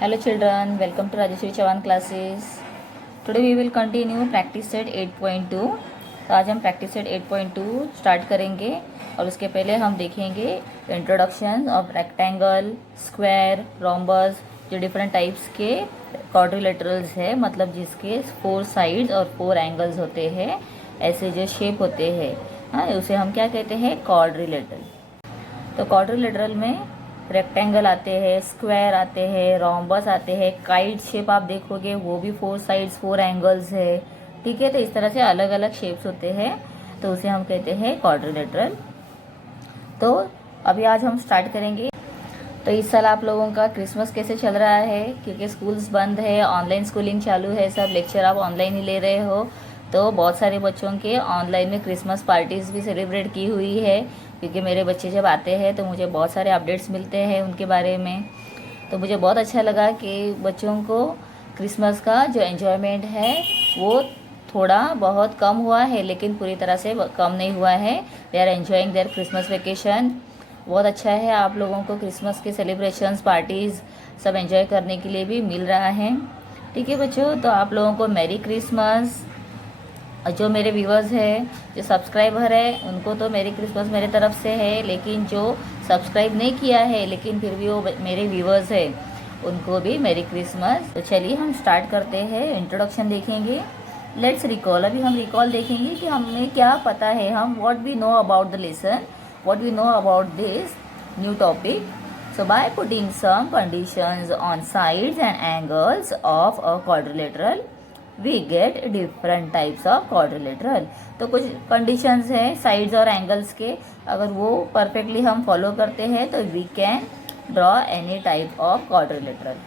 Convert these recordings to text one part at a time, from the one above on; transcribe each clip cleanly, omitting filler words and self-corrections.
Hello children, welcome to Rajeshwari Chavan classes. Today we will continue practice set 8.2. तो आज हम practice set 8.2 start करेंगे और उसके पहले हम देखेंगे introduction of rectangle, square, rhombus, जो डिफरेंट टाइप्स के क्वाड्रिलेटरल्स है, मतलब जिसके 4 साइड्स और 4 एंगल्स होते हैं, ऐसे जो शेप होते हैं, हाँ, उसे हम क्या कहते हैं, क्वाड्रिलेटरल। तो क्वाड्रिलेटरल में रेक्टेंगल आते हैं, स्क्वायर आते हैं, रोम्बस आते हैं, काइट शेप आप देखोगे वो भी 4 साइड्स 4 एंगल्स है, ठीक है। तो इस तरह से अलग अलग शेप्स होते हैं, तो उसे हम कहते हैं क्वाड्रिलेटरल। तो अभी आज हम स्टार्ट करेंगे। तो इस साल आप लोगों का क्रिसमस कैसे चल रहा है, क्योंकि स्कूल्स बंद है, ऑनलाइन स्कूलिंग चालू है, सब लेक्चर आप ऑनलाइन ही ले रहे हो। तो बहुत सारे बच्चों के ऑनलाइन में क्रिसमस पार्टीज़ भी सेलिब्रेट की हुई है, क्योंकि मेरे बच्चे जब आते हैं तो मुझे बहुत सारे अपडेट्स मिलते हैं उनके बारे में। तो मुझे बहुत अच्छा लगा कि बच्चों को क्रिसमस का जो एन्जॉयमेंट है वो थोड़ा बहुत कम हुआ है, लेकिन पूरी तरह से कम नहीं हुआ है। They are enjoying their Christmas vacation. बहुत अच्छा है, आप लोगों को क्रिसमस के सेलिब्रेशंस, पार्टीज़ सब एंजॉय करने के लिए भी मिल रहा है, ठीक है बच्चों। तो आप लोगों को मैरी क्रिसमस। जो मेरे व्यूवर्स है, जो सब्सक्राइबर है, उनको तो मेरी क्रिसमस मेरे तरफ से है, लेकिन जो सब्सक्राइब नहीं किया है लेकिन फिर भी वो मेरे व्यूवर्स है, उनको भी मेरी क्रिसमस। तो चलिए हम स्टार्ट करते हैं, इंट्रोडक्शन देखेंगे। Let's recall. अभी हम रिकॉल देखेंगे कि हमें क्या पता है, हम what we know about the lesson, what we know about this new topic. So by putting some conditions on sides and angles of a quadrilateral, we get different types of quadrilateral। तो कुछ conditions हैं sides और angles के, अगर वो perfectly हम follow करते हैं तो we can draw any type of quadrilateral।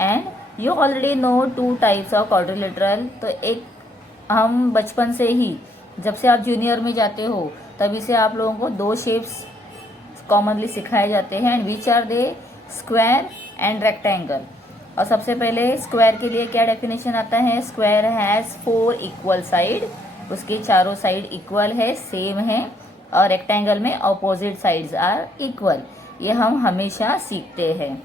And you already know 2 types of quadrilateral। तो एक हम बचपन से ही, जब से आप जूनियर में जाते हो तभी से आप लोगों को 2 शेप्स कॉमनली सिखाए जाते हैं, and which are they, square and rectangle. और सबसे पहले स्क्वायर के लिए क्या डेफिनेशन आता है, स्क्वायर हैज़ 4 इक्वल साइड, उसके चारों साइड इक्वल है, सेम है। और रेक्टेंगल में अपोजिट साइड्स आर इक्वल। ये हम हमेशा सीखते हैं।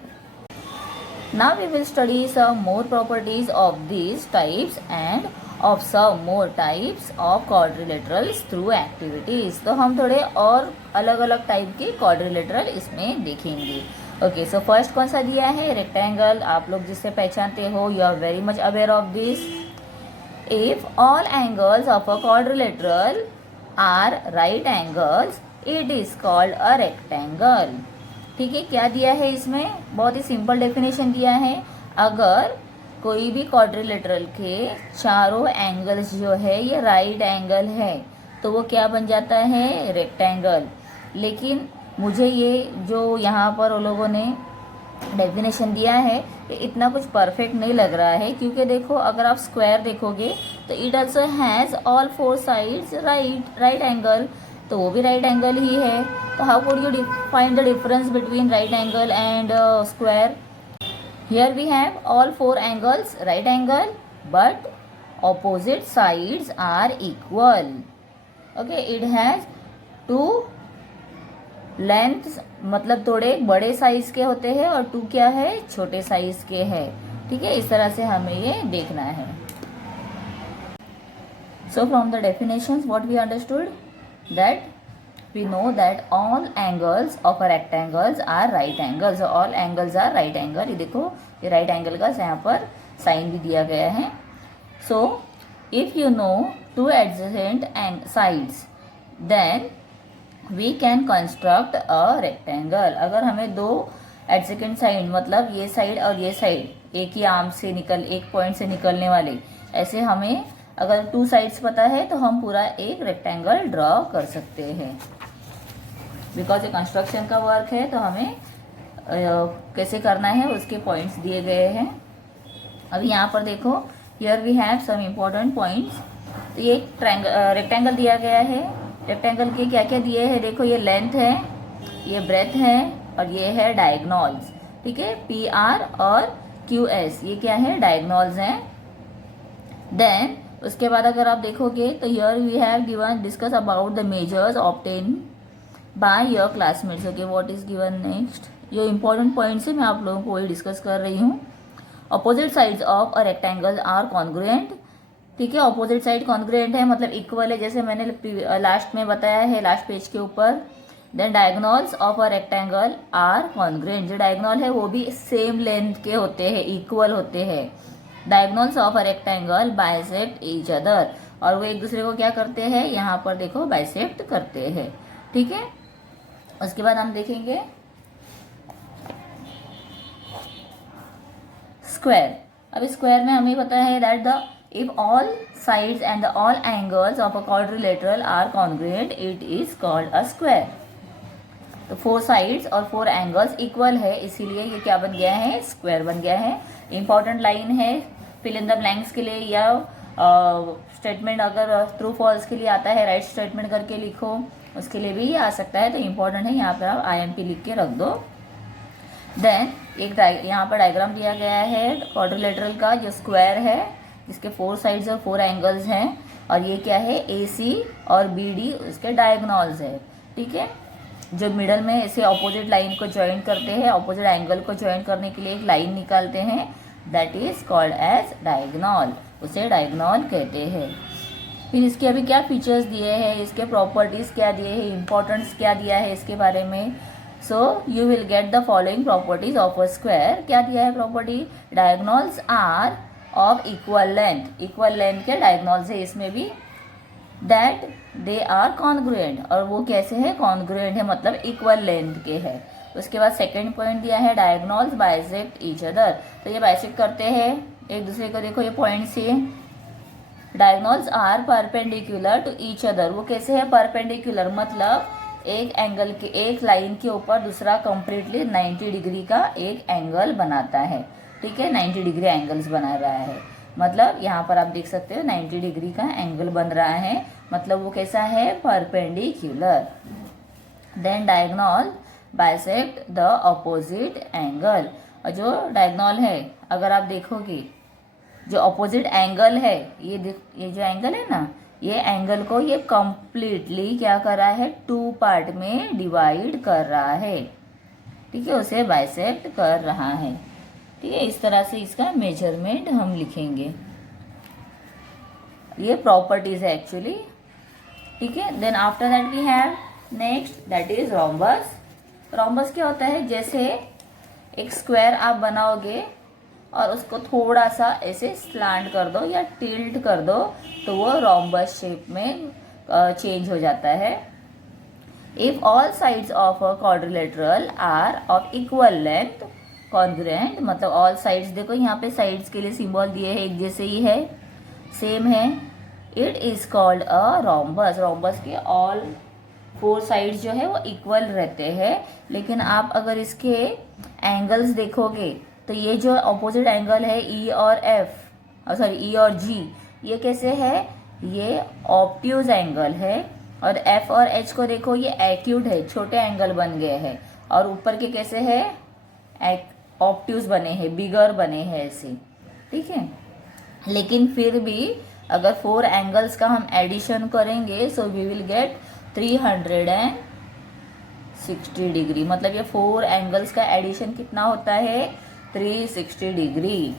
Now we will study some more properties of these types and of some more types of quadrilaterals through activities। तो हम थोड़े और अलग अलग टाइप के quadrilateral इसमें देखेंगे। ओके, सो फर्स्ट कौन सा दिया है, रेक्टेंगल। आप लोग जिससे पहचानते हो, you are very much aware of this. If all angles of a quadrilateral are right angles, it is called a rectangle. ठीक है, क्या दिया है इसमें, बहुत ही सिंपल डेफिनेशन दिया है। अगर कोई भी क्वाड्रिलेटरल के चारों एंगल्स जो है ये राइट एंगल है तो वो क्या बन जाता है, रेक्टेंगल। लेकिन मुझे ये जो यहाँ पर वो लोगों ने डेफिनेशन दिया है ये इतना कुछ परफेक्ट नहीं लग रहा है, क्योंकि देखो अगर आप स्क्वायर देखोगे तो it also has all 4 sides right angle, तो वो भी राइट एंगल ही है। तो how could you find the difference between right angle and square. Here we have all 4 angles right angle, but opposite sides are equal. Okay, it has 2 length, मतलब थोड़े बड़े size के होते हैं, और 2 क्या है, छोटे साइज के हैं। ठीक है, इस तरह से हमें ये देखना है। So from the definitions what we understood, that we know that all angles of a rectangles are right angles। all angles are right angle। ये देखो ये right angle का यहाँ पर साइन भी दिया गया है। So if you know 2 adjacent sides, then we can construct a rectangle। अगर हमें 2 adjacent साइड, मतलब ये साइड और ये साइड एक ही आर्म से एक पॉइंट से निकलने वाले, ऐसे हमें अगर 2 साइड्स पता है तो हम पूरा एक रेक्टेंगल ड्रॉ कर सकते हैं। बिकॉज ये कंस्ट्रक्शन का वर्क है तो हमें कैसे करना है उसके पॉइंट्स दिए गए हैं। अभी यहाँ पर देखो, here we have some important points. तो ये रेक्टेंगल दिया गया है, रेक्टेंगल के क्या क्या दिए हैं, देखो ये लेंथ है, ये ब्रेथ है, और ये है डायगोनल्स। ठीक है, PR और QS ये क्या है, डायगोनल्स हैं। देन उसके बाद अगर आप देखोगे तो here we have given discuss about the measures obtain by your classmates. Okay, what is given next, जो इम्पोर्टेंट पॉइंट्स है मैं आप लोगों को वही डिस्कस कर रही हूँ। Opposite sides of a rectangle are congruent, ठीक है, अपोजिट साइड कॉन्ग्रुएंट है मतलब इक्वल है, जैसे मैंने लास्ट में बताया है, लास्ट पेज के ऊपर। Then diagonals of a rectangle are congruent, जो डायगोनल है वो भी सेम लेंथ के होते हैं, इक्वल होते हैं। Diagonals of a rectangle bisect each other, और वो एक दूसरे को क्या करते हैं, यहाँ पर देखो बाइसेक्ट करते हैं, ठीक है। उसके बाद हम देखेंगे स्क्वायर। अब स्क्वायर में हमें पता है that the if all sides and all angles of a quadrilateral are congruent it is called a square. तो 4 साइड्स और 4 एंगल्स इक्वल है, इसीलिए ये क्या बन गया है, स्क्वायर बन गया है। इंपॉर्टेंट लाइन है फिल इन द ब्लैंक्स के लिए, या स्टेटमेंट अगर ट्रू फॉल्स के लिए आता है राइट स्टेटमेंट करके लिखो, उसके लिए भी ये आ सकता है। तो इंपॉर्टेंट है, यहाँ पे आप IMP लिख के रख दो। देन एक यहाँ पर डायग्राम दिया गया है क्वाड्रिलेटरल का, जो स्क्वायर है जिसके 4 साइड्स और 4 एंगल्स हैं, और ये क्या है, AC और BD उसके डायगोनल्स है, ठीक है। जो मिडल में ऐसे ऑपोजिट लाइन को ज्वाइन करते हैं, ऑपोजिट एंगल को ज्वाइन करने के लिए एक लाइन निकालते हैं, that is called as diagonal, उसे डायगोनल कहते हैं। फिर इसके अभी क्या फीचर्स दिए हैं, इसके प्रॉपर्टीज क्या दिए हैं, इंपॉर्टेंस क्या दिया है इसके बारे में। So you will get the following properties of a square. क्या दिया है property, diagonals are of equal length, equal length के डायगोनल्स है इसमें भी, दैट दे आर कॉन्ग्रुएंट, और वो कैसे है, कॉन्ग्रुएंट है मतलब इक्वल लेंथ के है। उसके बाद सेकंड पॉइंट दिया है डायगोनल्स बाइसेक्ट ईच अदर, तो ये बाइसेक्ट करते हैं एक दूसरे को, देखो ये पॉइंट से diagonals are perpendicular to each other, वो कैसे है, परपेंडिकुलर मतलब एक एंगल के, एक लाइन के ऊपर दूसरा कंप्लीटली 90 डिग्री का एक एंगल बनाता है, ठीक है, 90 डिग्री एंगल्स बना रहा है, मतलब यहाँ पर आप देख सकते हो 90 डिग्री का एंगल बन रहा है, मतलब वो कैसा है, perpendicular. Then diagonal bisect the opposite angle, और जो डायगोनल है अगर आप देखोगे जो अपोजिट एंगल है, ये जो एंगल है ना, ये एंगल को ये कंप्लीटली क्या कर रहा है, 2 पार्ट में डिवाइड कर रहा है, ठीक है, उसे बाइसेक्ट कर रहा है, ठीक है। इस तरह से इसका मेजरमेंट हम लिखेंगे, ये प्रॉपर्टीज है एक्चुअली, ठीक है। Then after that we have next that is rhombus. Rhombus क्या होता है, जैसे एक स्क्वायर आप बनाओगे और उसको थोड़ा सा ऐसे स्लैंट कर दो या टिल्ट कर दो तो वो रोम्बस शेप में चेंज हो जाता है। If all sides of a quadrilateral are of equal length congruent, मतलब ऑल साइड्स, देखो यहाँ पे साइड्स के लिए सिंबल दिए हैं, एक जैसे ही है, सेम है, it is called a rhombus. Rhombus के ऑल 4 साइड्स जो है वो इक्वल रहते हैं, लेकिन आप अगर इसके एंगल्स देखोगे तो ये जो अपोजिट एंगल है E और E और G, ये कैसे है, ये ऑब्ट्यूज एंगल है, और F और H को देखो ये एक्यूट है, छोटे एंगल बन गए हैं, और ऊपर के कैसे है, ऑब्ट्यूज बने हैं, बिगर बने हैं ऐसे, ठीक है। लेकिन फिर भी अगर 4 एंगल्स का हम एडिशन करेंगे so we will get 360 degree, मतलब ये 4 एंगल्स का एडिशन कितना होता है, 360 डिग्री।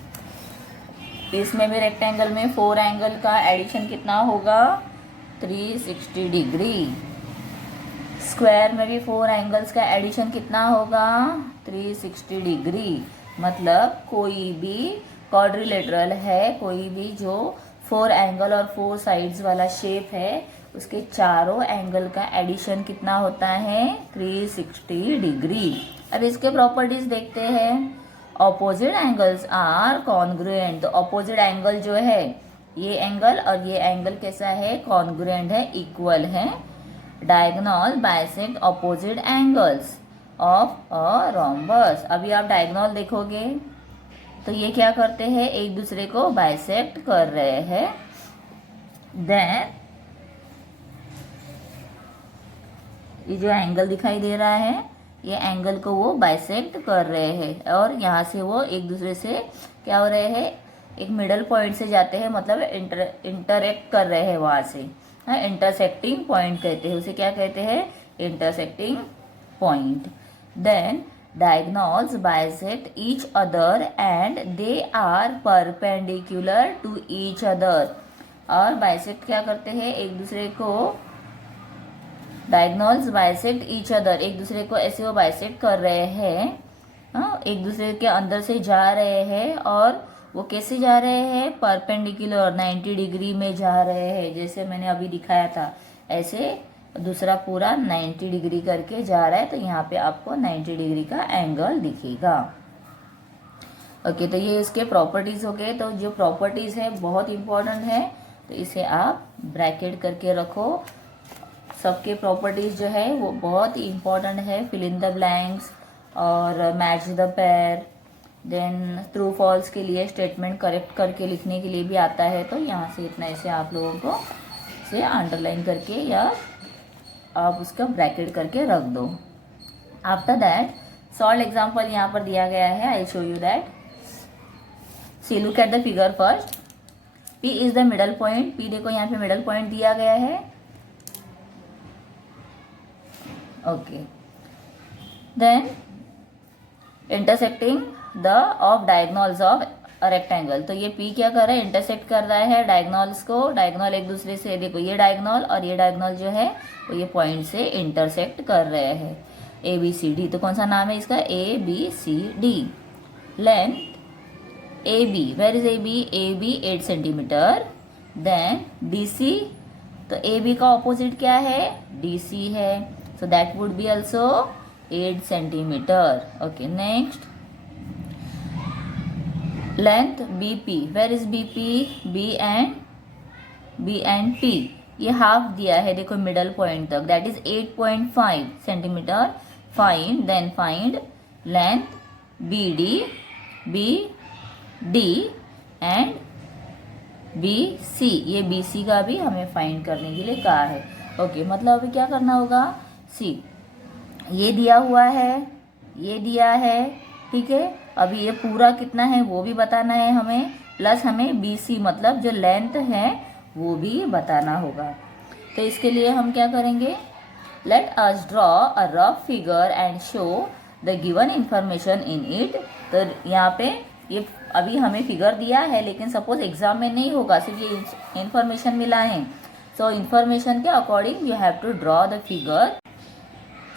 इसमें भी रेक्टेंगल में 4 एंगल का एडिशन कितना होगा, 360 डिग्री। स्क्वायर में भी 4 एंगल्स का एडिशन कितना होगा, 360 डिग्री। मतलब कोई भी क्वाड्रिलेटरल है, कोई भी जो 4 एंगल और 4 साइड्स वाला शेप है, उसके चारों एंगल का एडिशन कितना होता है, 360 डिग्री। अब इसके प्रॉपर्टीज देखते हैं। ऑपोजिट एंगल्स आर कॉन्ग्रुएंट, तो ऑपोजिट एंगल जो है, ये एंगल और ये एंगल कैसा है, कॉन्ग्रुएंट है, इक्वल है। Diagonal bisect opposite angles of a rhombus. अभी आप डायगोनल देखोगे तो ये क्या करते हैं, एक दूसरे को बाइसेक्ट कर रहे हैं। देन ये जो एंगल दिखाई दे रहा है, ये एंगल को वो बाइसेक्ट कर रहे हैं, और यहाँ से वो एक दूसरे से क्या हो रहे हैं, एक मिडल पॉइंट से जाते हैं, मतलब इंटरेक्ट कर रहे हैं वहाँ से, इंटरसेक्टिंग पॉइंट कहते हैं उसे, क्या कहते हैं, intersecting point. Then diagonals bisect each other and they are perpendicular to each other. और बाइसेक्ट क्या करते हैं, एक दूसरे को, डायगोनल्स बाइसेक्ट ईच अदर, एक दूसरे को ऐसे वो बाइसेक्ट कर रहे हैं, एक दूसरे के अंदर से जा रहे हैं। और वो कैसे जा रहे हैं, परपेंडिकुलर 90 डिग्री में जा रहे हैं, जैसे मैंने अभी दिखाया था ऐसे दूसरा पूरा 90 डिग्री करके जा रहा है। तो यहाँ पे आपको 90 डिग्री का एंगल दिखेगा। ओके, तो ये इसके प्रॉपर्टीज हो गए। तो जो प्रॉपर्टीज है बहुत इंपॉर्टेंट है, तो इसे आप ब्रैकेट करके रखो। सबके प्रॉपर्टीज जो है वो बहुत ही इंपॉर्टेंट है। फिल इन द ब्लैंक्स और match the pair, then true false के लिए स्टेटमेंट करेक्ट करके लिखने के लिए भी आता है। तो यहाँ से इतना ऐसे आप लोगों को इसे अंडरलाइन करके या आप उसका ब्रैकेट करके रख दो। आफ्टर दैट सॉल्व एग्जाम्पल यहाँ पर दिया गया है, I show you that. See look at the figure first. P is the middle point. P देखो यहाँ पे मिडल पॉइंट दिया गया है। Okay, then intersecting the of diagonals of rectangle. तो ये P क्या कर रहा है, इंटरसेक्ट कर रहा है डायगोनल्स को। डायगोनल एक दूसरे से, देखो ये डायगोनल और ये डायगोनल जो है वो ये पॉइंट से इंटरसेक्ट कर रहे हैं। ABCD, तो कौन सा नाम है इसका, ABCD। Length AB, where is AB, AB 8 centimeter. Then DC, तो AB का ऑपोजिट क्या है, DC है, so that would be also 8 centimeter. Okay, next length BP, where is BP, B and P, ये हाफ दिया है देखो मिडल पॉइंट तक, that is 8.5 centimeter. Find, then find length BD and BC, ये BC का भी हमें फाइंड करने के लिए कहा है। ओके, मतलब अभी क्या करना होगा, सी ये दिया हुआ है, ये दिया है, ठीक है। अभी ये पूरा कितना है वो भी बताना है हमें, प्लस हमें BC मतलब जो लेंथ है वो भी बताना होगा। तो इसके लिए हम क्या करेंगे, let us draw a rough figure and show the given information in it. तो यहाँ पे ये अभी हमें फिगर दिया है, लेकिन सपोज एग्जाम में नहीं होगा, सिर्फ ये इंफॉर्मेशन मिला है। सो इंफॉर्मेशन के according you have to draw the figure.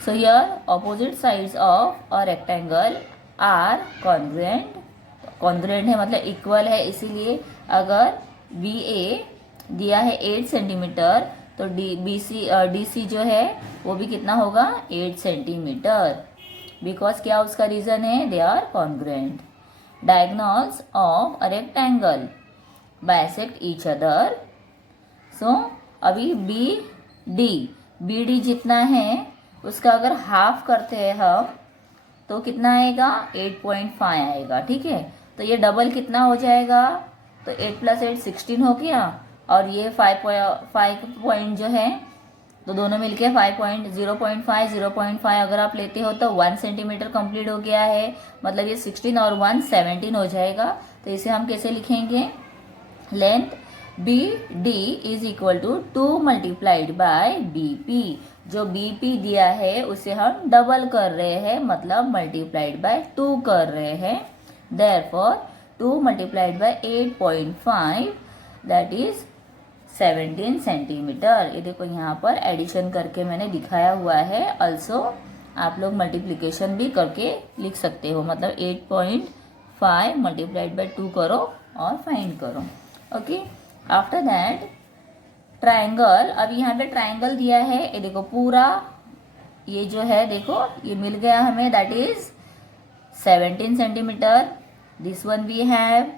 So here opposite sides of a rectangle are congruent. Congruent है मतलब इक्वल है, इसीलिए अगर BA दिया है 8 सेंटीमीटर तो DC जो है वो भी कितना होगा, 8 सेंटीमीटर। बिकॉज क्या उसका रीजन है, they are congruent. Diagonals of a rectangle bisect each other. So अभी BD जितना है उसका अगर हाफ करते हैं हम तो कितना आएगा, 8.5 आएगा, ठीक है। तो ये डबल कितना हो जाएगा, तो 8 + 8 16 हो गया, और ये 5 पॉइंट जो है तो दोनों मिलके 0.5 अगर आप लेते हो तो 1 सेंटीमीटर कंप्लीट हो गया है, मतलब ये 16 और 1 17 हो जाएगा। तो इसे हम कैसे लिखेंगे, length BD is equal to 2 multiplied by BP। जो BP दिया है उसे हम डबल कर रहे हैं, मतलब मल्टीप्लाइड बाय 2 कर रहे हैं। Therefore 2 multiplied bye 8.5 that is 17 centimetre. ये देखो यहाँ पर एडिशन करके मैंने दिखाया हुआ है। ऑल्सो आप लोग मल्टीप्लिकेशन भी करके लिख सकते हो, मतलब 8.5 मल्टीप्लाइड बाय 2 करो और फाइंड करो। ओके, आफ्टर दैट ट्राइंगल, अब यहाँ पे ट्राइंगल दिया है, ये देखो पूरा ये जो है देखो ये मिल गया हमें, that is 17 centimeter. This one we have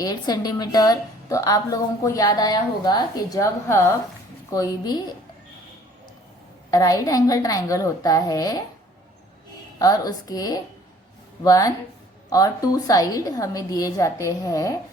8 centimeter. तो आप लोगों को याद आया होगा कि जब हम कोई भी राइट एंगल ट्राइंगल होता है और उसके 1 और 2 साइड हमें दिए जाते हैं,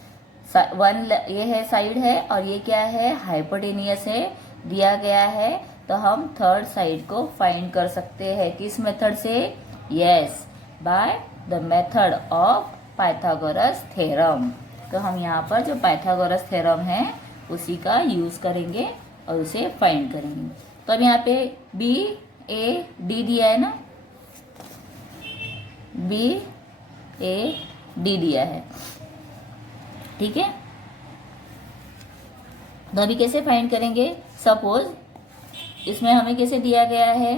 1 ये है साइड है और ये क्या है, हाइपोटेनियस है, दिया गया है, तो हम थर्ड साइड को फाइंड कर सकते हैं। किस मेथड से, yes, by the method of Pythagoras theorem. तो हम यहाँ पर जो पाइथागोरस थ्योरम है उसी का यूज करेंगे और उसे फाइंड करेंगे। तो अब यहाँ पे BAD दिया है ना, बी ए डी दिया है। ठीक है, तो अभी कैसे फाइंड करेंगे? सपोज इसमें हमें कैसे दिया गया है,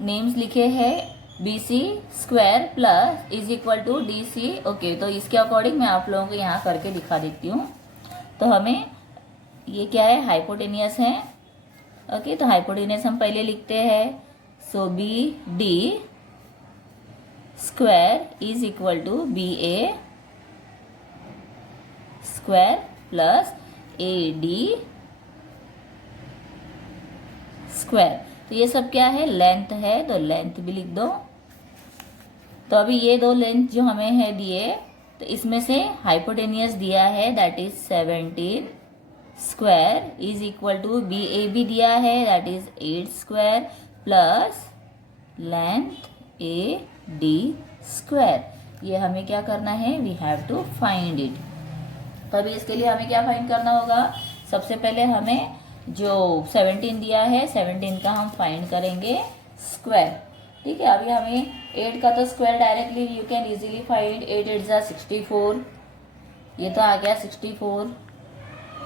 नेम्स लिखे हैं B C square plus is equal to D C. Okay, तो इसके अकॉर्डिंग मैं आप लोगों को यहाँ करके दिखा देती हूँ। तो हमें ये क्या है, हाइपोटेनियस है। ओके, तो हाइपोटेनियस हम पहले लिखते हैं। So B D square is equal to B A square plus A D square. तो ये सब क्या है, लेंथ है, तो लेंथ भी लिख दो। तो अभी ये दो लेंथ जो हमें है दिए, तो इसमें से हाइपोटेनियस दिया है that is 17 square is equal to B A भी दिया है that is 8 square plus length A D square. ये हमें क्या करना है, we have to find it. तो अभी इसके लिए हमें क्या फाइंड करना होगा, सबसे पहले हमें जो 17 दिया है 17 का हम फाइंड करेंगे स्क्वायर। ठीक है, अभी हमें 8 का तो square directly you can easily find, 8 8 जा 64, ये तो आ गया 64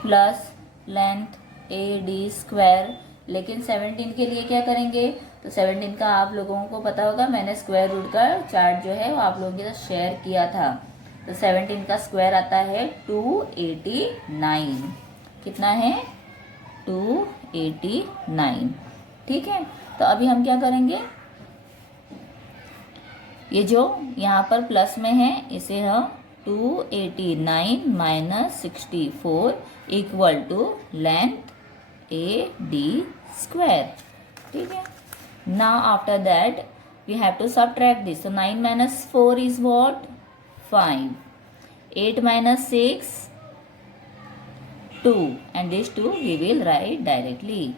plus length A D square. लेकिन 17 के लिए क्या करेंगे, तो 17 का आप लोगों को पता होगा, मैंने स्क्वायर रूट का चार्ट जो है वो आप लोगों के साथ शेयर किया था। तो 17 का स्क्वायर आता है 289। कितना है, 289। ठीक है, तो अभी हम क्या करेंगे, ये जो यहाँ पर प्लस में है इसे हम 289 minus 64 equal to length A D square. ठीक है, now after that we have to subtract this. so 9 minus 4 is what, 5, 8 minus 6 2, and this 2 we will write directly.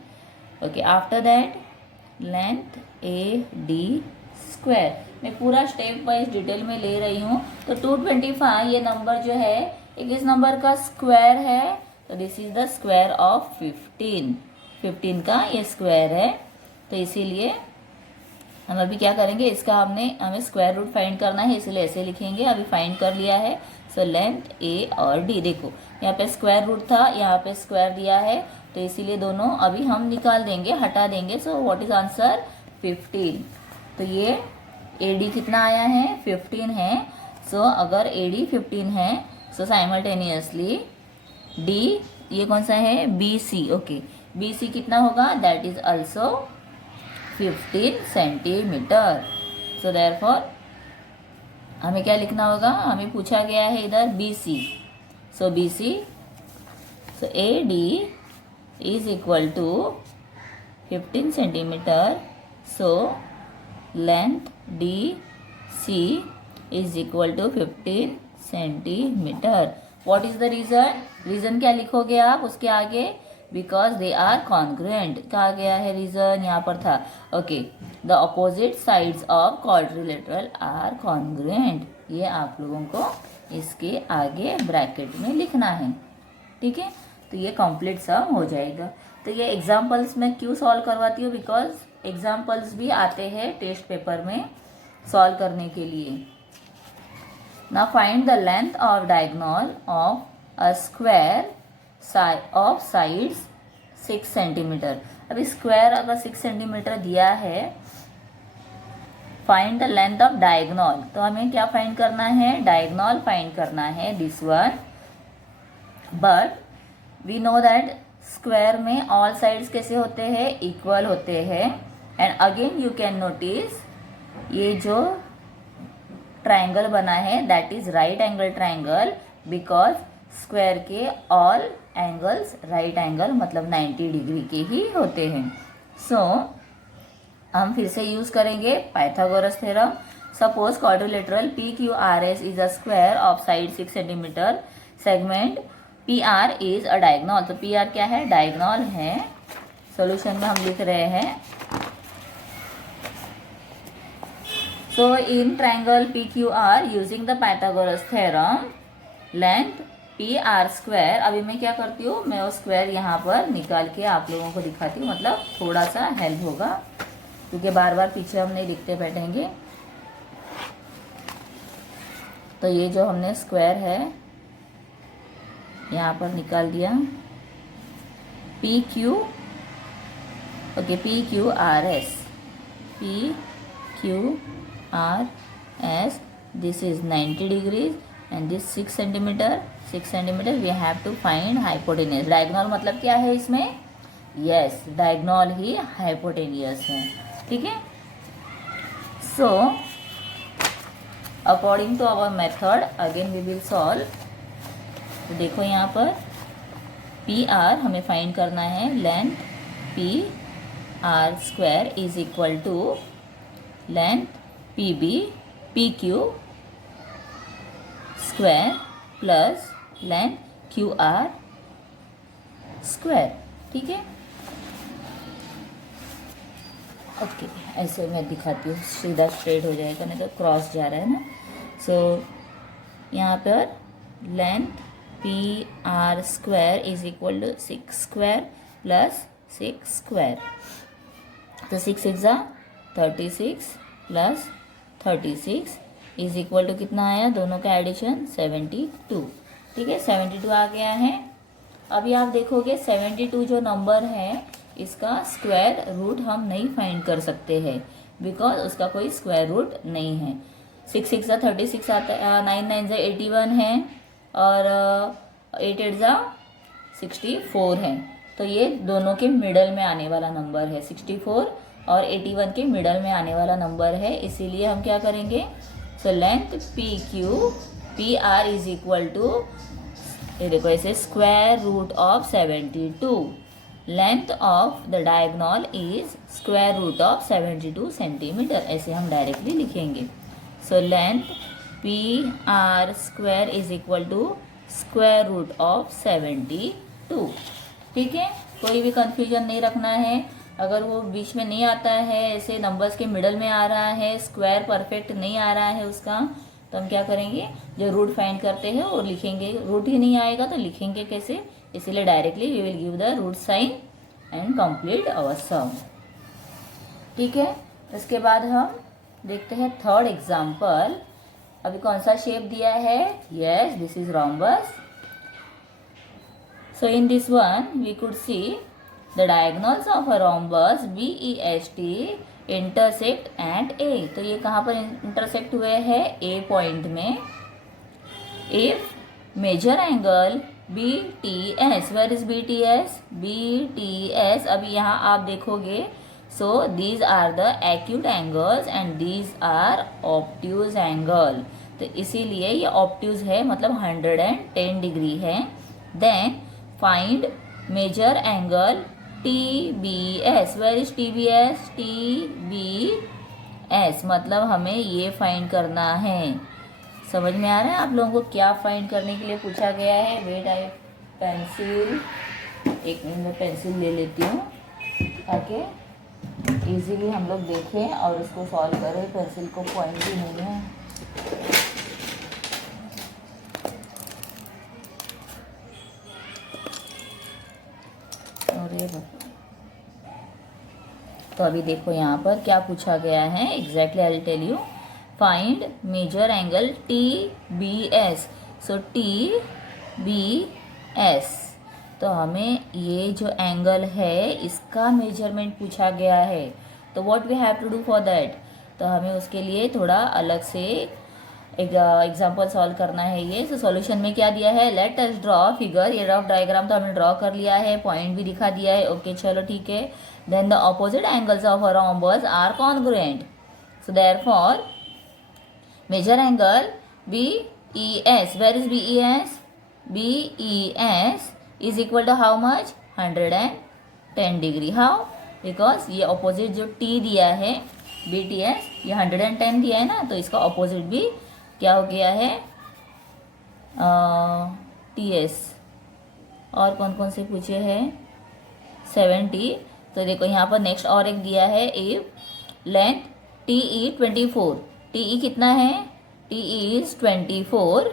Okay, after that length AD square, मैं पूरा step wise detail में ले रही हूँ। तो 225 ये नंबर जो है एक इस नंबर का स्क्वायर है, तो this is the square of 15 का ये स्क्वायर है। तो इसीलिए हम अभी क्या करेंगे, इसका हमें स्क्वायर रूट फाइंड करना है, इसलिए ऐसे लिखेंगे। अभी फाइंड कर लिया है। सो लेंथ ए और डी, देखो यहाँ पे स्क्वायर रूट था, यहाँ पे स्क्वायर दिया है, तो इसीलिए दोनों अभी हम निकाल देंगे, हटा देंगे। So what is answer, 15। तो ये ए डी कितना आया है, 15 है। सो अगर ए डी 15 है, सो साइमल्टेनियसली डी ये कौन सा है, B C. Okay, B C कितना होगा, that is also 15 centimeter. So therefore हमें क्या लिखना होगा, हमें पूछा गया है इधर B C. So B C, so A D is equal to 15 centimeter. So length D C is equal to 15 centimeter. What is the reason, reason क्या लिखोगे आप उसके आगे, बिकॉज दे आर कॉन्ग्रुएंट। कहा गया है रीजन, यहाँ पर था। Okay, the opposite sides of quadrilateral are congruent. ये आप लोगों को इसके आगे ब्रैकेट में लिखना है। ठीक है, तो ये कंप्लीट सम हो जाएगा। तो ये एग्जाम्पल्स में क्यों सॉल्व करवाती हूँ, बिकॉज एग्जाम्पल्स भी आते हैं टेस्ट पेपर में सॉल्व करने के लिए। Now find the length of diagonal of a square of sides 6 centimetre. अभी स्क्वायर अगर 6 सेंटीमीटर दिया है, find the length of diagonal, तो हमें क्या फाइंड करना है, डायगोनल फाइंड करना है, this one. But we know that square में ऑल साइड्स कैसे होते हैं, इक्वल होते हैं। And again you can notice ये जो ट्राइंगल बना है that is right angle triangle, because square के ऑल एंगल्स राइट एंगल मतलब 90 डिग्री के ही होते हैं। सो हम फिर से यूज करेंगे Pythagoras theorem. Suppose quadrilateral P Q R S is a square of side 6 centimetre, segment P R is a diagonal. तो पी आर क्या है, डायगोनल है। सॉल्यूशन में हम लिख रहे हैं, so in triangle P Q R using the Pythagoras theorem length P R square. अभी मैं क्या करती हूँ, मैं वो स्क्वायर यहाँ पर निकाल के आप लोगों को दिखाती हूँ, मतलब थोड़ा सा हेल्प होगा, क्योंकि बार बार पीछे हम नहीं लिखते बैठेंगे। तो ये जो हमने स्क्वायर है यहाँ पर निकाल दिया, P Q, okay, P Q R S, P Q R S, this is 90 degrees and this 6 centimeter, 6 centimeter. We have to find hypotenuse. Diagonal मतलब क्या है इसमें? यस, डायगोनल ही हाइपोटेनियस है, ठीक है। So according to our method again we will solve. तो देखो यहाँ पर पी आर हमें फाइंड करना है, length P R square is equal to length P B P Q square plus length Q R square, ठीक है। ओके, ऐसे मैं दिखाती हूँ, सीधा स्ट्रेट हो जाएगा, नहीं तो क्रॉस जा रहा है ना। सो यहाँ पर length P R square is equal to 6 square plus 6 square. तो 6 6 36 प्लस 36 इज इक्वल टू कितना आया? दोनों का एडिशन 72, ठीक है। 72 आ गया है। अभी आप देखोगे 72 जो नंबर है इसका स्क्वायर रूट हम नहीं फाइंड कर सकते हैं, बिकॉज उसका कोई स्क्वायर रूट नहीं है। 6 6 36 आता है, 9 9 81 है, और 8 8 64 है। तो ये दोनों के मिडल में आने वाला नंबर है, 64 और 81 के मिडल में आने वाला नंबर है, इसीलिए हम क्या करेंगे? So length P Q P R is equal to, ये देखो ऐसे, square root of 72। Length of the diagonal is square root of 72 centimeter, ऐसे हम डायरेक्टली लिखेंगे। So length P R square is equal to square root of 72, ठीक है। कोई भी कंफ्यूजन नहीं रखना है। अगर वो बीच में नहीं आता है, ऐसे नंबर्स के मिडल में आ रहा है, स्क्वायर परफेक्ट नहीं आ रहा है उसका, तो हम क्या करेंगे? जो रूट फाइंड करते हैं वो लिखेंगे। रूट ही नहीं आएगा तो लिखेंगे कैसे? इसीलिए directly we will give the root sign and complete our sum, ठीक है। इसके बाद हम देखते हैं थर्ड एग्जाम्पल। अभी कौन सा शेप दिया है? Yes, this is rhombus. So in this one we could see the diagonals of a rhombus BEST intersect at A. तो ये कहाँ पर इंटरसेक्ट हुए हैं? ए पॉइंट में। If major angle BTS, where is BTS? BTS, अभी यहाँ आप देखोगे, so these are the acute angles and these are obtuse angle. तो इसीलिए ये ऑब्ट्यूज है, मतलब 110 डिग्री है। Then find major angle TBS, where is TBS? TBS मतलब हमें ये फाइंड करना है। समझ में आ रहा है आप लोगों को क्या फाइंड करने के लिए पूछा गया है? वेट, आई पेंसिल, एक मिनट में पेंसिल ले लेती हूँ ताकि इजीली हम लोग देखें और उसको सॉल्व करें। पेंसिल को पॉइंट भी नहीं है। तो अभी देखो यहाँ पर क्या पूछा गया है exactly, I will tell you. Find major angle TBS। So TBS, तो हमें ये जो एंगल है इसका मेजरमेंट पूछा गया है। तो what we have to do for that? तो हमें उसके लिए थोड़ा अलग से एक एग्जाम्पल सॉल्व करना है। ये सो सॉल्यूशन में क्या दिया है? Let us draw figure. ये रफ डायग्राम तो हमने ड्रॉ कर लिया है, पॉइंट भी दिखा दिया है। ओके, चलो ठीक है। Then the opposite angles of a rhombus are congruent. So therefore measure angle BES, where is BES? BES is equal to how much? 110 degree. How? Because ये ऑपोजिट जो T दिया है BTS, ये 110 दिया है ना, तो इसका ऑपोजिट भी क्या हो गया है? TS। और कौन कौन से पूछे हैं? 70। तो देखो यहाँ पर नेक्स्ट और एक दिया है, इफ लेंथ TE 24, TE कितना है? TE is 24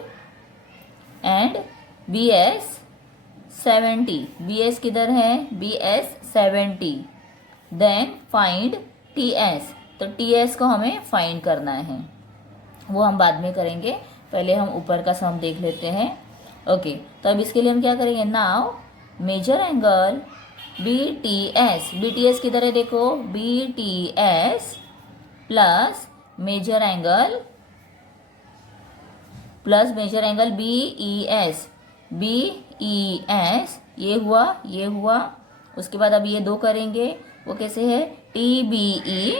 and BS 70। BS किधर है? BS 70। Then find TS। तो TS को हमें फाइंड करना है, वो हम बाद में करेंगे। पहले हम ऊपर का सम देख लेते हैं। ओके, तो अब इसके लिए हम क्या करेंगे, now measure angle BTS, BTS किधर है देखो, BTS plus measure angle BES, BES ये हुआ। उसके बाद अब ये दो करेंगे, वो कैसे है, TBE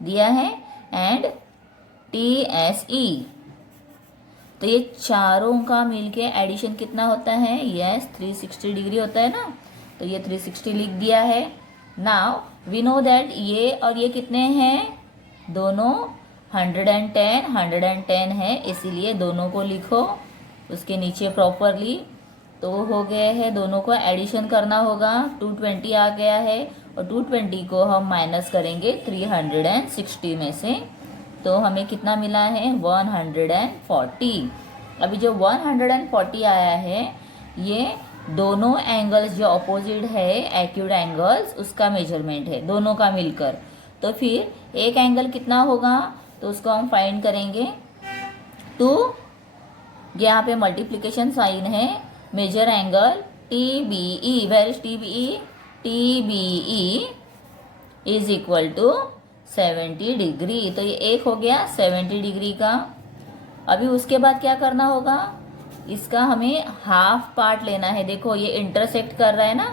दिया है एंड TSE। तो ये चारों का मिलके एडिशन कितना होता है, यस 360 डिग्री होता है ना, तो ये 360 लिख दिया है। नाउ वी नो दैट ये और ये कितने हैं, दोनों 110 है, इसीलिए दोनों को लिखो उसके नीचे प्रॉपरली। तो हो गए हैं, दोनों को एडिशन करना होगा, 220 आ गया है और 220 को हम माइनस करेंगे 360 में से, तो हमें कितना मिला है 140। अभी जो 140 आया है ये दोनों एंगल्स जो अपोजिट है एक्यूट एंगल्स उसका मेजरमेंट है, दोनों का मिलकर। तो फिर एक एंगल कितना होगा, तो उसको हम फाइंड करेंगे। तो यहाँ पे मल्टीप्लिकेशन साइन है, measure angle TBE, where is TBE, TBE is equal to 70 degree. तो ये एक हो गया 70 डिग्री का। अभी उसके बाद क्या करना होगा, इसका हमें हाफ पार्ट लेना है। देखो ये इंटरसेक्ट कर रहा है ना,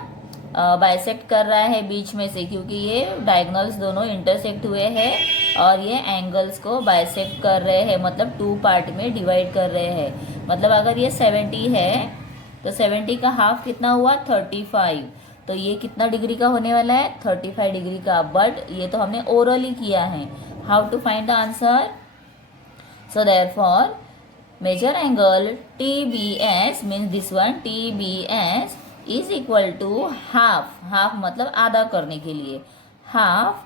बाइसेक्ट कर रहा है बीच में से, क्योंकि ये डायगोनल्स दोनों इंटरसेक्ट हुए हैं और ये एंगल्स को बाइसेक्ट कर रहे हैं, मतलब 2 पार्ट में डिवाइड कर रहे हैं। मतलब अगर ये 70 है तो 70 का हाफ कितना हुआ 35, तो ये कितना डिग्री का होने वाला है 35 डिग्री का। बट ये तो हमने ओरली किया है, how to find the answer, so therefore measure angle TBS means this one, TBS is equal to half मतलब आधा करने के लिए, half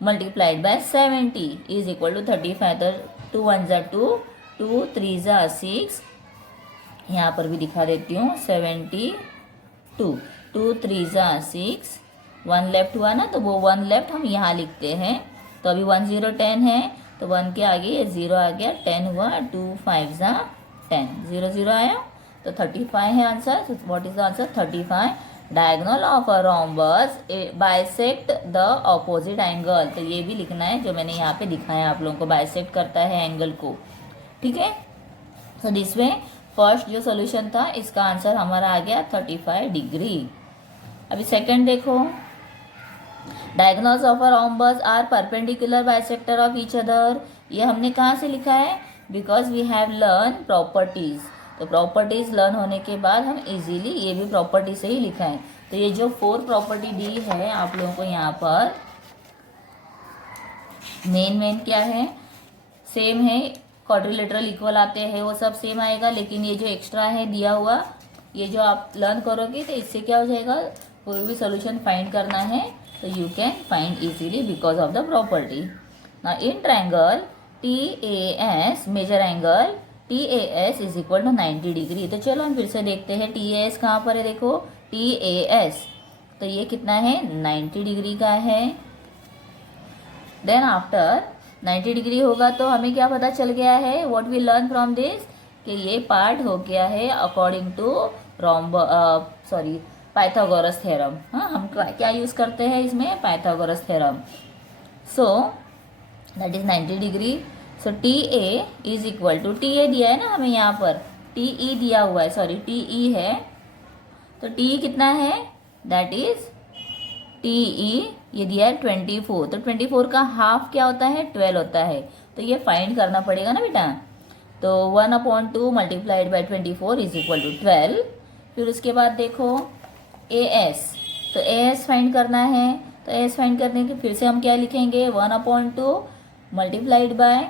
multiplied by 70 is equal to 35। तो 2 1 = 2, 2 3 = 6, यहाँ पर भी दिखा देती हूँ 72, 2 3 = 6, 1 लेफ्ट हुआ ना, तो वो 1 लेफ्ट हम यहाँ लिखते हैं। तो अभी 1 0 10 है, तो 1 के आगे ये 0 आ गया, 10 हुआ, 2 5 = 10, 0 0 आया, तो 35 है answer. What is the answer, 35। Diagonal of a rhombus bisect the opposite angle, तो ये भी लिखना है जो मैंने यहाँ पे दिखाया आप लोगों को, बाइसेक्ट करता है एंगल को, ठीक है। सो दिस वे फर्स्ट जो सोल्यूशन था इसका आंसर हमारा आ गया 35 डिग्री। अभी सेकंड देखो, diagonals of a rhombus are perpendicular bisector of each other. ये हमने कहाँ से लिखा है, because we have learn properties. तो प्रॉपर्टीज लर्न होने के बाद हम इजीली ये भी प्रॉपर्टी से ही लिखा है। तो ये जो 4 प्रॉपर्टी दी है आप लोगों को यहाँ पर, मेन क्या है, सेम है, क्वाड्रिलेटरल इक्वल आते हैं वो सब सेम आएगा, लेकिन ये जो एक्स्ट्रा है दिया हुआ, ये जो आप लर्न करोगे तो इससे क्या हो जाएगा, कोई भी सोल्यूशन फाइंड करना है तो you can find easily because of the property. Now in triangle TAS, measure angle TAS is equal to 90 degree. तो चलो हम फिर से देखते हैं TAS कहाँ पर है, देखो TAS, तो ये कितना है 90 डिग्री का है। देन आफ्टर 90 डिग्री होगा तो हमें क्या पता चल गया है, what we learn from this, कि ये पार्ट हो गया है अकॉर्डिंग टू पाइथागोरस थ्योरम। हाँ, हम क्या यूज करते हैं इसमें, Pythagoras theorem. So that is 90 degree. So TA is equal to, TA दिया है ना हमें यहाँ पर, TE दिया हुआ है, सॉरी TE है, तो TE कितना है, दैट इज TE ये दिया है 24, तो 24 का हाफ क्या होता है 12 होता है, तो ये फाइंड करना पड़ेगा ना बेटा। तो 1/2 multiplied by 24 is equal to 12। फिर उसके बाद देखो AS, तो AS फाइंड करना है, तो AS फाइंड करने के फिर से हम क्या लिखेंगे, 1/2 मल्टीप्लाइड बाय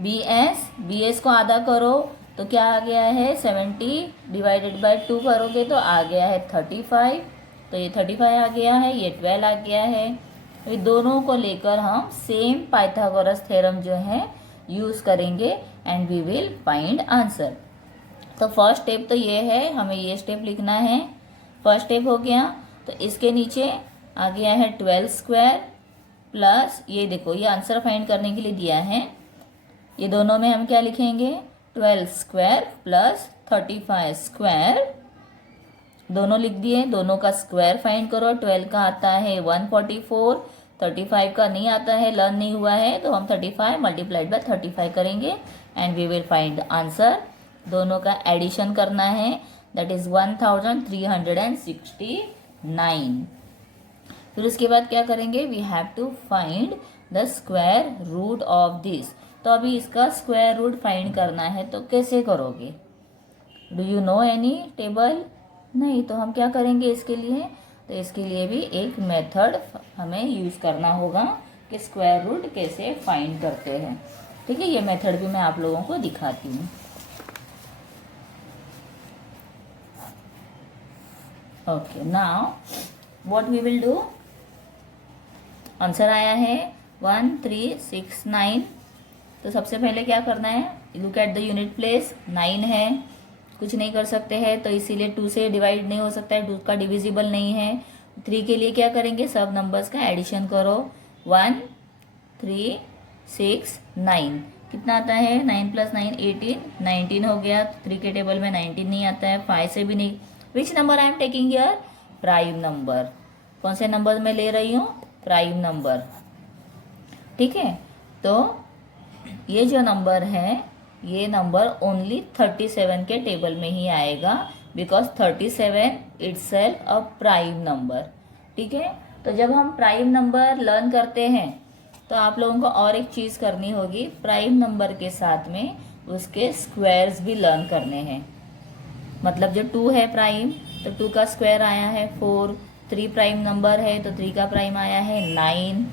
BS को आधा करो तो क्या आ गया है 70, डिवाइडेड बाय 2 करोगे तो आ गया है 35, तो ये 35 आ गया है, ये 12 आ गया है। ये दोनों को लेकर हम सेम पाइथागोरस थ्योरम जो है यूज करेंगे and we will find answer. तो फर्स्ट स्टेप तो ये है, हमें ये स्टेप लिखना है, फर्स्ट स्टेप हो गया। तो इसके नीचे आ गया है 12 स्क्वायर प्लस, ये देखो ये आंसर फाइंड करने के लिए दिया है, ये दोनों में हम क्या लिखेंगे 12 स्क्वायर प्लस 35 स्क्वायर, दोनों लिख दिए, दोनों का स्क्वायर फाइंड करो। 12 का आता है 144, 35 का नहीं आता है, लर्न नहीं हुआ है, तो हम 35 मल्टीप्लाइड बाय 35 करेंगे and we will find answer. दोनों का एडिशन करना है, दैट इज 1369। फिर उसके बाद क्या करेंगे, we have to find the square root of this. तो अभी इसका स्क्वायर रूट फाइंड करना है, तो कैसे करोगे? Do you know any table? नहीं, तो हम क्या करेंगे इसके लिए? तो इसके लिए भी एक मेथड हमें यूज़ करना होगा कि स्क्वायर रूट कैसे फाइंड करते हैं। ठीक है, ये मेथड भी मैं आप लोगों को दिखाती हूँ। Okay, now what we will do. Answer आया है 1369। तो सबसे पहले क्या करना है, look at the unit place. 9 है, कुछ नहीं कर सकते हैं, तो इसीलिए 2 से डिवाइड नहीं हो सकता है, 2 का डिविजिबल नहीं है। 3 के लिए क्या करेंगे, सब नंबर्स का एडिशन करो। 1 3 6 9 कितना आता है, 9 + 9 18, 19 हो गया। 3 के टेबल में 19 नहीं आता है, 5 से भी नहीं। Which number I am taking here? Prime number. कौन से नंबर में ले रही हूँ? Prime number. ठीक है, तो ये जो नंबर है, ये नंबर ओनली 37 के टेबल में ही आएगा, because 37 itself a prime number. ठीक है, तो जब हम प्राइम नंबर लर्न करते हैं तो आप लोगों को और एक चीज़ करनी होगी, प्राइम नंबर के साथ में उसके स्क्वायर्स भी लर्न करने हैं। मतलब जो 2 है प्राइम, तो 2 का स्क्वायर आया है 4। 3 प्राइम नंबर है, तो 3 का प्राइम आया है 9।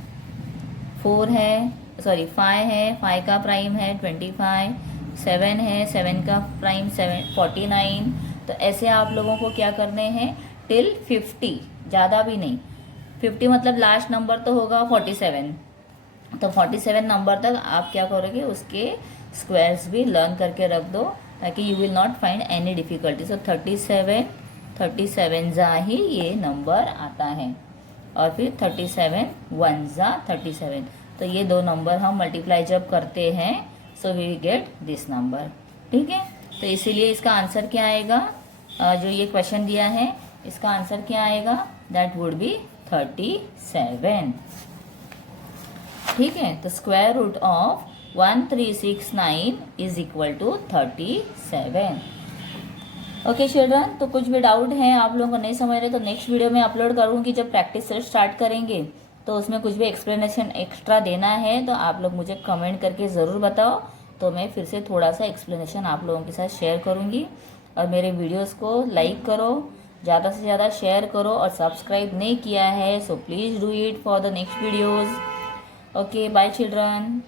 4 है, सॉरी 5 है, 5 का प्राइम है 25। 7 है, 7 का प्राइम 49। तो ऐसे आप लोगों को क्या करने हैं, टिल 50, ज़्यादा भी नहीं। 50 मतलब लास्ट नंबर तो होगा 47, तो 47 नंबर तक आप क्या करोगे, उसके स्क्वायर्स भी लर्न करके रख दो, ताकि you will not find any difficulty. So 37 जा ही ये नंबर आता है, और फिर 37 1 जा 37। तो ये दो नंबर हम मल्टीप्लाई जब करते हैं, so we get this number. ठीक है, तो इसीलिए इसका आंसर क्या आएगा, जो ये क्वेश्चन दिया है इसका आंसर क्या आएगा, दैट वुड बी 37। ठीक है, तो square root of 1369 is equal to 37। Okay children, तो कुछ भी डाउट है आप लोगों को नहीं समझ रहे तो नेक्स्ट वीडियो में अपलोड करूँगी। जब प्रैक्टिस सेट स्टार्ट करेंगे तो उसमें कुछ भी एक्सप्लेनेशन एक्स्ट्रा देना है तो आप लोग मुझे कमेंट करके ज़रूर बताओ, तो मैं फिर से थोड़ा सा एक्सप्लेनेशन आप लोगों के साथ शेयर करूँगी। और मेरे वीडियोस को लाइक करो, ज़्यादा से ज़्यादा शेयर करो, और सब्सक्राइब नहीं किया है so please do it for the next videos. Okay, bye children.